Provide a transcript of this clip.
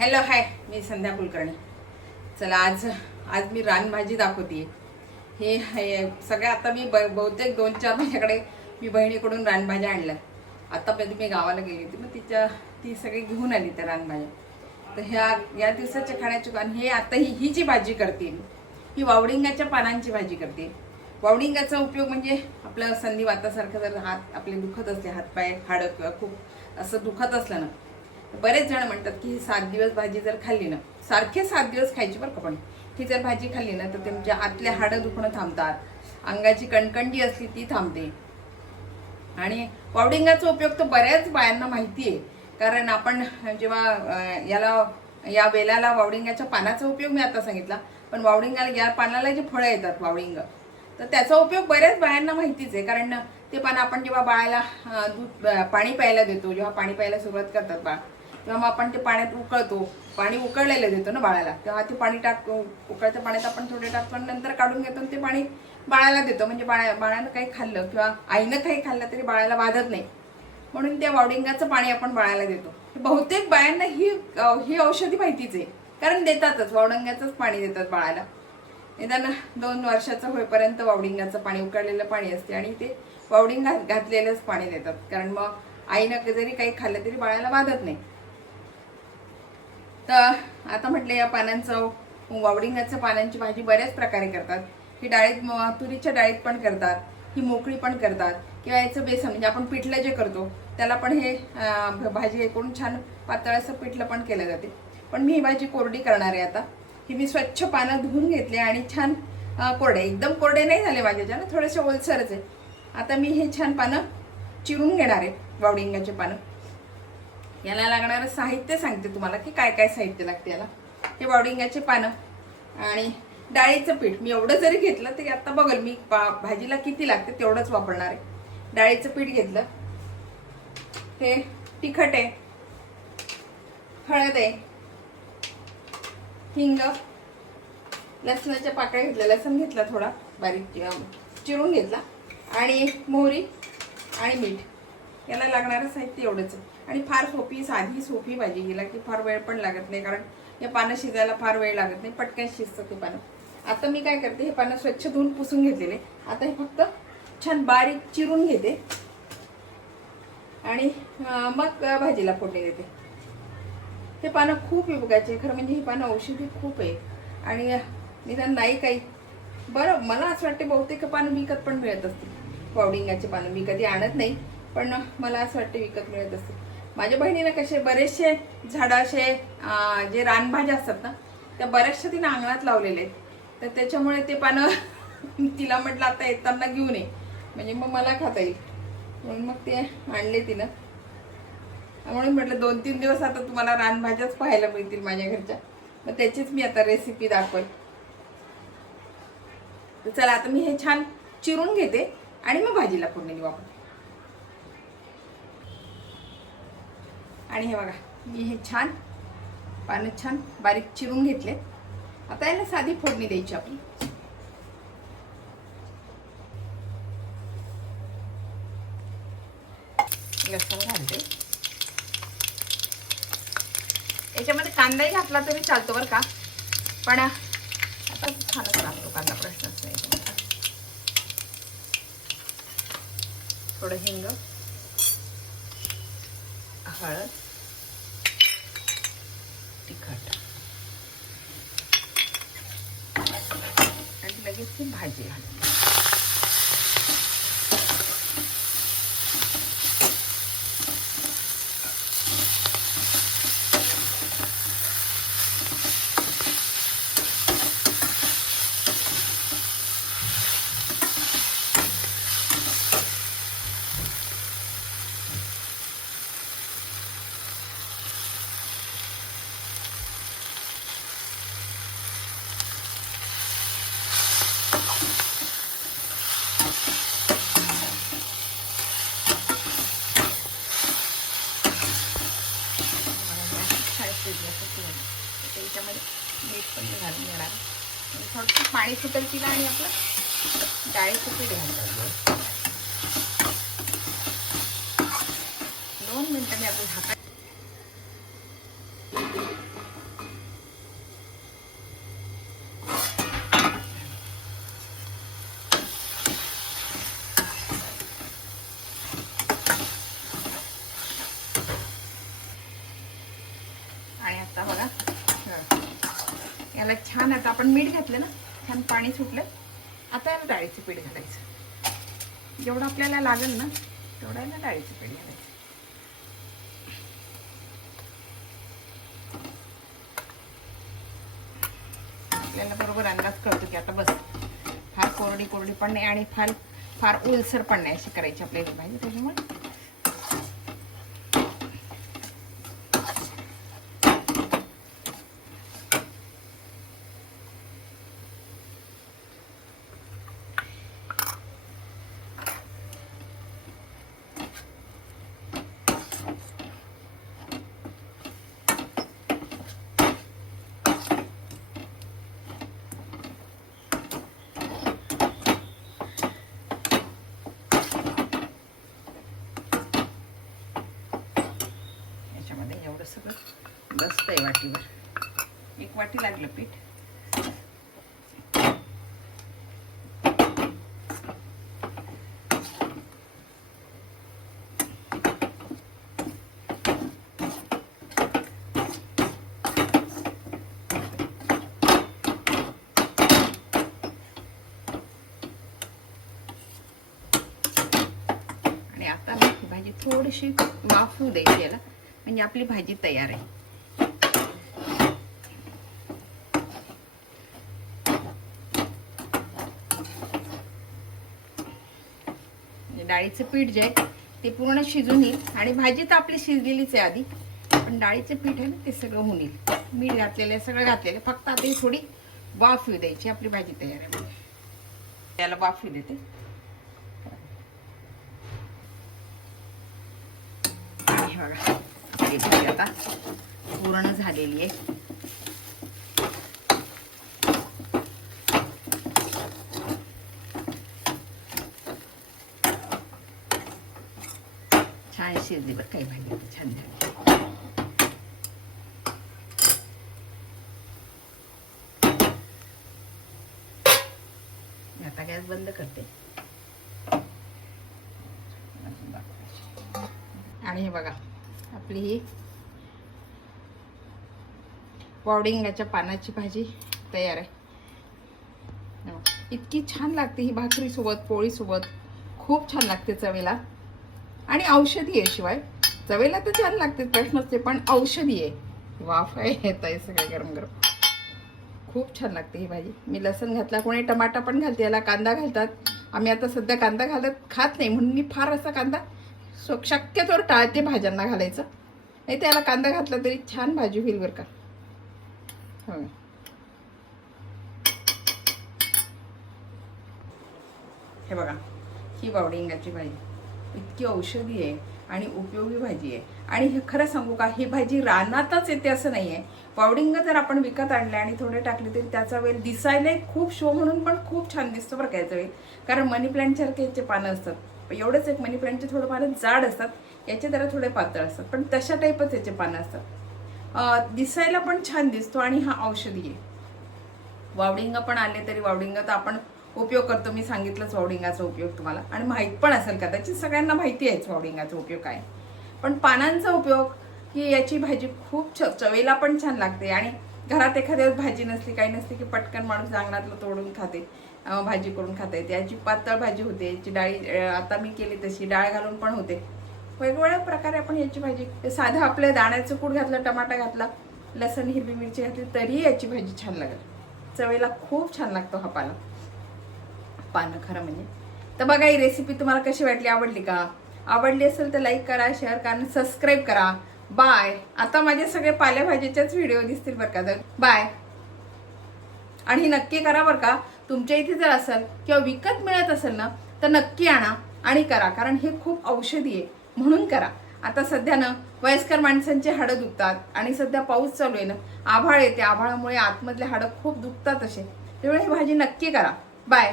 Hello hi, मी संध्या कुलकर्णी. चला आज मी रानभाजी दाखवते. हे सगळ्या आता मी बहुतेक 2-4 महिन्याकडे मी बहिणीकडून रानभाज्या आणल्या. आतापर्यंत मी गावाला गेली होती, मग ती सगळी घेऊन आली त्या रानभाज्या. तर या दिवसाच्या खाण्याची आणि हे आता ही जी भाजी करते ही वावडिंगाच्या पानांची भाजी करते. वावडिंगाचा उपयोग म्हणजे आपलं संधिवातासारखं जर हात आपले दुखत असले, हातपाय हाडं खूप असं दुखत असलं ना, बरेच जण म्हणतात की ही 7 दिवस भाजी जर खाल्ली ना, सारखे 7 दिवस खायची बरं का, पण ही जर भाजी खाल्ली ना तर तुमच्या आतल्या हाडं दुखणं थांबतात, अंगाची कणकंडी असली ती थांबते. आणि वावडिंगाचा उपयोग तर बऱ्याच बायांना माहिती आहे, कारण आपण जेव्हा या वेलाला वावडिंगाच्या पानाचा उपयोग मी आता सांगितला, पण वावडिंगाला या पानाला जे फळं येतात वावडिंग, तर त्याचा उपयोग बऱ्याच बायांना माहितीच आहे. कारण ते पान आपण जेव्हा बाळाला पाणी प्यायला देतो, जेव्हा पाणी प्यायला सुरुवात करतात बाळ, तेव्हा मग आपण ते पाण्यात उकळतो, पाणी उकळलेलं देतो ना बाळाला, तेव्हा ते पाणी उकळत्या पाण्यात आपण थोडे टाकतो आणि नंतर काढून घेतो, ते पाणी बाळाला देतो. म्हणजे बाळानं काही खाल्लं किंवा आईनं काही खाल्लं तरी बाळाला बाधत नाही, म्हणून त्या वावडिंगाचं पाणी आपण बाळाला देतो. बहुतेक बायांना ही औषधी माहितीच आहे, कारण देतातच, वावडिंगाचंच पाणी देतात बाळाला. निदान 2 वर्षाचं होईपर्यंत वावडिंगाचं पाणी, उकळलेलं पाणी असते आणि ते वावडिंग घातलेलंच पाणी देतात, कारण मग आईनं जरी काही खाल्लं तरी बाळाला बाधत नाही. तर आता म्हटलं या पानांचं, वावडिंगाच्या पानांची भाजी बऱ्याच प्रकारे करतात. ही डाळीत, तुरीच्या डाळीत पण करतात, ही मोकळी पण करतात, किंवा याचं बेसन म्हणजे आपण पिठलं जे करतो त्याला पण हे भाजी करून छान पातळ असं पिठलं पण केलं जाते. पण मी ही भाजी कोरडी करणार आहे. आता ही मी स्वच्छ पानं धुवून घेतले आणि छान कोरडे, एकदम कोरडे नाही झाले माझ्याच्या ना, थोडेसे ओलसरच आहे. आता मी हे छान पानं चिरून घेणार आहे, वावडिंगाचे पानं. याला लागणारं साहित्य सांगते तुम्हाला की काय काय साहित्य लागते याला. हे वावडिंगाचे पानं आणि डाळीचं पीठ. मी एवढं जरी घेतलं तरी आता बघल मी भाजीला किती लागते तेवढंच वापरणार आहे. डाळीचं पीठ घेतलं, हे तिखट आहे, हळद आहे, हिंग, लसणाच्या पाकळ्या घेतल्या, लसूण घेतला थोडा बारीक चिरून घेतला, आणि मोहरी आणि मीठ. याला लागणारं साहित्य एवढंच आहे. आणि फार साधी सोपी भाजी, गेला की फार वेळ पण लागत नाही, कारण हे पानं शिजायला फार वेळ लागत नाही, पटकन शिजतं ते पानं. आता मी काय करते, हे पानं स्वच्छ धुवून पुसून घेतलेले, आता हे फक्त छान बारीक चिरून घेते आणि मग भाजीला फोडणी देते. हे पानं खूप उपयोगाचे, खरं म्हणजे ही पानं औषधी खूप आहे. आणि निदान नाही काही बरं, मला असं वाटते बहुतेक पानं विकत पण मिळत असतील. वावडिंगाचे पानं मी कधी आणत नाही, पण मला असं वाटते विकत मिळत असतील. माझ्या बहिणीनं कसे बरेचसे झाडं असे जे रानभाज्या असतात ना, त्या बऱ्याचशा तिनं अंगणात लावलेले आहेत, तर त्याच्यामुळे ते पानं तिला म्हटलं आता येताना घेऊन ये, म्हणजे मग मला खाता येईल, म्हणून मग ते आणले तिनं. म्हणून म्हटलं 2-3 दिवस आता तुम्हाला रानभाज्याच पाहायला मिळतील माझ्या घरच्या, मग त्याचीच मी आता रेसिपी दाखवेल. तर चला आता मी हे छान चिरून घेते आणि मग भाजीला फोडणी वापरते. आणि हे बघा, मी हे छान पानं छान बारीक चिरून घेतले. आता याला साधी फोडणी द्यायची आपली. लसूण घालते, याच्यामध्ये कांदाही घातला तरी चालतो बरं का, पण आता छानच लागतो कांदा, प्रश्नच नाही. थोडं हिंग, हळद, तिखट, आणि लगेच ही भाजी घालते. त्याच्यामध्ये मीठ पण घालून घेणार, थोडंसं पाणी सुटेल तिला, आणि आपलं डाळीचं पीठ घालतात. 2 मिनिटं मी आपलं झाकण आणि आता बघा याला छान, आता आपण मीठ घातलं ना, छान पाणी सुटलं. आता याला डाळीचं पीठ घालायचं. जेवढं आपल्याला लागेल ना तेवढं याला डाळीचं पीठ घालायचं. आपल्याला बरोबर अंदाज कळतो की आता बस, फार कोरडी कोरडी पण नाही आणि फार ओलसर पण नाही अशी करायची आपल्याला भाजी. त्याच्यामुळे एवढं सगळं बसतंय वाटीवर. एक वाटी लागलं पीठ. आणि आता ही भाजी थोडीशी वाफू द्यायची याला, म्हणजे आपली भाजी तयार आहे. डाळीचं पीठ जे आहे ते पूर्ण शिजून येईल आणि भाजी तर आपली शिजलेलीच आहे आधी, पण डाळीचं पीठ आहे ना ते सगळं होऊन येईल. मीठ घातलेलं आहे, सगळं घातलेलं आहे, फक्त आता ही थोडी वाफ येऊ द्यायची. आपली भाजी तयार आहे. त्याला वाफ येऊ देते. आणि बघा ही भाजी आता पूर्ण झालेली आहे. छान शिजली बरं काही भाजी, छान झाली. आता गॅस बंद करते. आणि हे बघा आपली ही वावडिंगाच्या पानाची भाजी तयार आहे. इतकी छान लागते ही भाकरी सोबत, पोळी सोबत खूप छान लागते चवीला. आणि औषधी आहे, शिवाय चवीला तर छान लागते, प्रश्नच ते, पण औषधी आहे. वाफ आहे येत आहे सगळं गरम गरम. खूप छान लागते ही भाजी. मी लसूण घातला, कोणी टमाटा पण घालते, याला कांदा घालतात. आम्ही आता सध्या कांदा खात नाही म्हणून मी फार असा कांदा शक्यतोवर टाळते भाज्यांना घालायचं. नाही तर याला कांदा घातला तरी छान भाजी होईल बरं का. हो, हे बघा ही वावडिंगाची भाजी इतकी औषधी आहे आणि उपयोगी भाजी आहे. आणि हे खरं सांगू का, ही भाजी रानातच येते असं नाही आहे. वावडिंग जर आपण विकत आणले आणि थोडे टाकले तरी त्याचा वेल दिसायला खूप शो म्हणून पण खूप छान दिसतो बरं का याचा वेल. कारण मनी प्लांट सारखे याचे पानं असतात. एवढंच एक मनी प्लांटचे थोडं पानं जाड असतात, याचे जरा थोडे पातळ असतात, पण तशा टाईपच याचे पानं असतात. दिसायला पण छान दिसतो आणि हा औषधी आहे. वावडिंग पण आले तरी वावडिंग तर आपण उपयोग करतो. मी सांगितलंच वावडिंगाचा उपयोग तुम्हाला, आणि माहीत पण असेल कदाचित सगळ्यांना माहिती आहेच वावडिंगाचा उपयोग काय. पण पानांचा उपयोग की याची भाजी खूप चवेला पण छान लागते. आणि घरात एखाद्या भाजी नसली, काही नसली की पटकन माणूस अंगणातलं तोडून खाते, भाजी करून खाता येते. याची पातळ भाजी होते, याची डाळी आता मी केली तशी डाळ घालून पण होते. वेगवेगळ्या प्रकारे आपण याची भाजी, साधं आपल्या दाण्याचं कूट घातलं, टमाटा घातला, लसण हिरवी मिरची घातली तरी याची भाजी छान लागेल. चवेला खूप छान लागतो हा पानं खरं म्हणजे. तर बघा ही रेसिपी तुम्हाला कशी वाटली, आवडली का? आवडली असेल तर लाईक करा, शेअर करा आणि सबस्क्राईब करा. बाय. आता माझे सगळे पालेभाजीचेच व्हिडिओ दिसतील बरं का. बाय. आणि नक्की करा बरं का. तुमच्या इथे जर असेल किंवा विकत मिळत असेल ना तर नक्की आणा आणि करा, कारण हे खूप औषधी आहे म्हणून करा. आता सध्या ना वयस्कर माणसांचे हाडं दुखतात आणि सध्या पाऊस चालू आहे ना, आभाळ येते, आभाळामुळे आतमधले हाडं खूप दुखतात असे. त्यामुळे ही भाजी नक्की करा. बाय.